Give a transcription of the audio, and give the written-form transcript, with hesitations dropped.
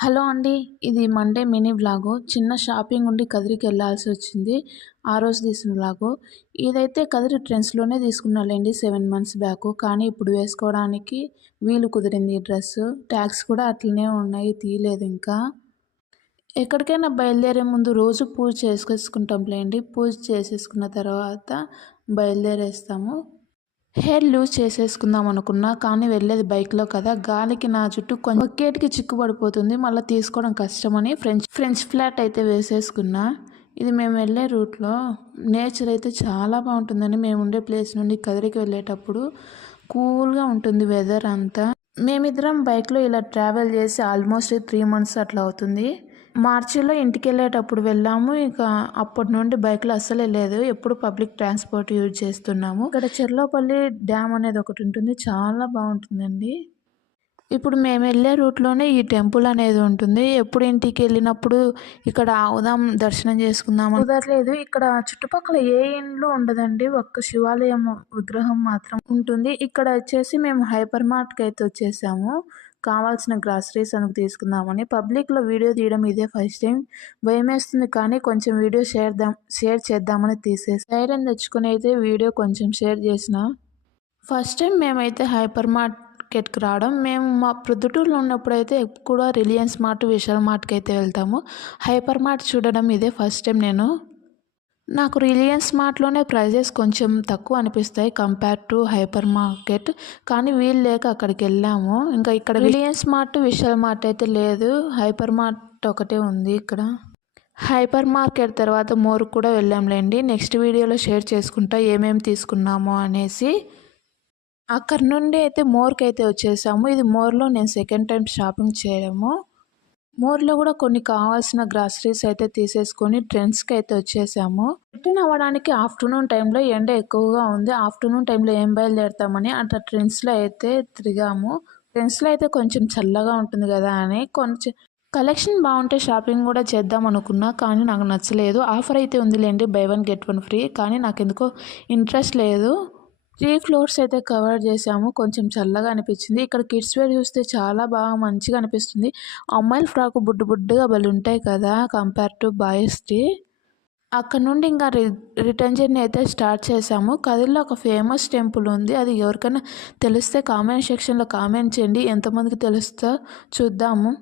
Hello అండి. ఇది Monday mini vlog. చిన్న షాపింగ్ ఉండి కదిరికి వెళ్ళాల్సి వచ్చింది. ఆ రోజు తీసిన వ్లాగు. ఇదైతే కదిరి ట్రెండ్స్‌లోనే తీసుకున్నాలేండి 7 మంత్స్ బ్యాక్. కానీ ఇప్పుడు వేసుకోవడానికి వీలు కుదిరింది ఈ డ్రెస్సు. ట్యాగ్స్ కూడా అట్లనే ఉన్నాయి, తీయలేదు ఇంకా. ఎక్కడికైనా బయలుదేరే ముందు రోజు పూజ చేసేసుకుంటాంలేండి. పూజ చేసేసుకున్న తర్వాత బయలుదేరేస్తాము. హెయిర్ లూజ్ చేసేసుకుందాం అనుకున్నా, కానీ వెళ్ళేది బైక్‌లో కదా! గాలికి నా జుట్టు ఒక్కేటికి చిక్కు పడిపోతుంది. మళ్ళీ తీసుకోవడం కష్టమని ఫ్రెంచ్ ఫ్లాట్ అయితే వేసేసుకున్నా. ఇది మేము వెళ్ళే రూట్‌లో నేచర్ అయితే చాలా బాగుంటుందండి. మేము ఉండే ప్లేస్ నుండి కదిరికి వెళ్ళేటప్పుడు కూల్‌గా ఉంటుంది వెదర్ అంతా. మేమిద్దరం బైక్‌లో ఇలా ట్రావెల్ చేసి ఆల్మోస్ట్ 3 మంత్స్ అట్లా అవుతుంది. మార్చిలో ఇంటికెళ్ళేటప్పుడు వెళ్ళాము. ఇక అప్పటి నుండి బైక్‌లో అస్సలే లేదు. ఎప్పుడు పబ్లిక్ ట్రాన్స్‌పోర్ట్ యూజ్ చేస్తున్నాము. ఇక్కడ చెర్లోపల్లి డ్యామ్ అనేది ఒకటి ఉంటుంది. చాలా బాగుంటుందండి. ఇప్పుడు మేము వెళ్ళే రూట్‌లోనే ఈ టెంపుల్ అనేది ఉంటుంది. ఎప్పుడు ఇంటికి వెళ్ళినప్పుడు ఇక్కడ ఆగుదాం, దర్శనం చేసుకుందాం కుదరలేదు. ఇక్కడ చుట్టుపక్కల ఏ ఇండ్లు ఉండదండి. ఒక్క శివాలయం విగ్రహం మాత్రం ఉంటుంది. ఇక్కడ వచ్చేసి మేము హైపర్ మార్ట్‌కి అయితే వచ్చేసాము. కావాల్సిన గ్రాసరీస్ అందుకు తీసుకుందామని. పబ్లిక్‌లో వీడియో తీయడం ఇదే ఫస్ట్ టైం. భయమేస్తుంది, కానీ కొంచెం వీడియో షేర్ చేద్దామని తీసేసి ధైర్యం తెచ్చుకొని అయితే వీడియో కొంచెం షేర్ చేసిన. ఫస్ట్ టైం మేమైతే హైపర్ మార్కెట్కి రావడం. మేము మా ప్రొద్దుటూరులో ఉన్నప్పుడైతే ఎక్కువ రిలయన్స్ మార్ట్, విశాల్ మార్ట్కి అయితే వెళ్తాము. హైపర్ మార్ట్ చూడడం ఇదే ఫస్ట్ టైం నేను. నాకు రిలయన్స్ మార్ట్‌లోనే ప్రైజెస్ కొంచెం తక్కువ అనిపిస్తాయి కంపేర్ టు హైపర్ మార్కెట్. కానీ వీలు లేక అక్కడికి వెళ్ళాము. ఇంకా ఇక్కడ రిలయన్స్ మార్ట్, విశాల్ మార్ట్ అయితే లేదు. హైపర్ మార్ట్ ఒకటే ఉంది ఇక్కడ. హైపర్ మార్కెట్ తర్వాత మోర్ కూడా వెళ్ళాంలేండి. నెక్స్ట్ వీడియోలో షేర్ చేసుకుంటా ఏమేమి తీసుకున్నామో అనేసి. అక్కడి నుండి అయితే మోర్కి అయితే వచ్చేసాము. ఇది మోర్లో నేను సెకండ్ టైం షాపింగ్ చేయడము. మోర్లో కూడా కొన్ని కావాల్సిన గ్రాసరీస్ అయితే తీసేసుకొని ట్రెండ్స్కి అయితే వచ్చేసాము. రిటర్న్ అవ్వడానికి ఆఫ్టర్నూన్ టైంలో ఎండ ఎక్కువగా ఉంది. ఆఫ్టర్నూన్ టైంలో ఏం బయలుదేరుతామని అట్లా ట్రెండ్స్లో అయితే తిరిగాము. ట్రెండ్స్లో అయితే కొంచెం చల్లగా ఉంటుంది కదా అని కొంచెం కలెక్షన్ బాగుంటే షాపింగ్ కూడా చేద్దాం అనుకున్నా, కానీ నాకు నచ్చలేదు. ఆఫర్ అయితే ఉందిలేండి, బై 1 గెట్ 1 ఫ్రీ. కానీ నాకు ఎందుకో ఇంట్రెస్ట్ లేదు. 3 ఫ్లోర్స్ అయితే కవర్ చేసాము. కొంచెం చల్లగా అనిపించింది. ఇక్కడ కిడ్స్ వేర్ చూస్తే చాలా బాగా మంచిగా అనిపిస్తుంది. అమ్మాయిల ఫ్రాక్ బుడ్డుగా భలే ఉంటాయి కదా కంపేర్ టు బాయ్స్కి. అక్కడ నుండి ఇంకా రిటర్న్ జర్నీ అయితే స్టార్ట్ చేసాము. కదిరిలో ఒక ఫేమస్ టెంపుల్ ఉంది. అది ఎవరికైనా తెలిస్తే కామెంట్ సెక్షన్లో కామెంట్ చేయండి. ఎంతమందికి తెలుస్తో చూద్దాము.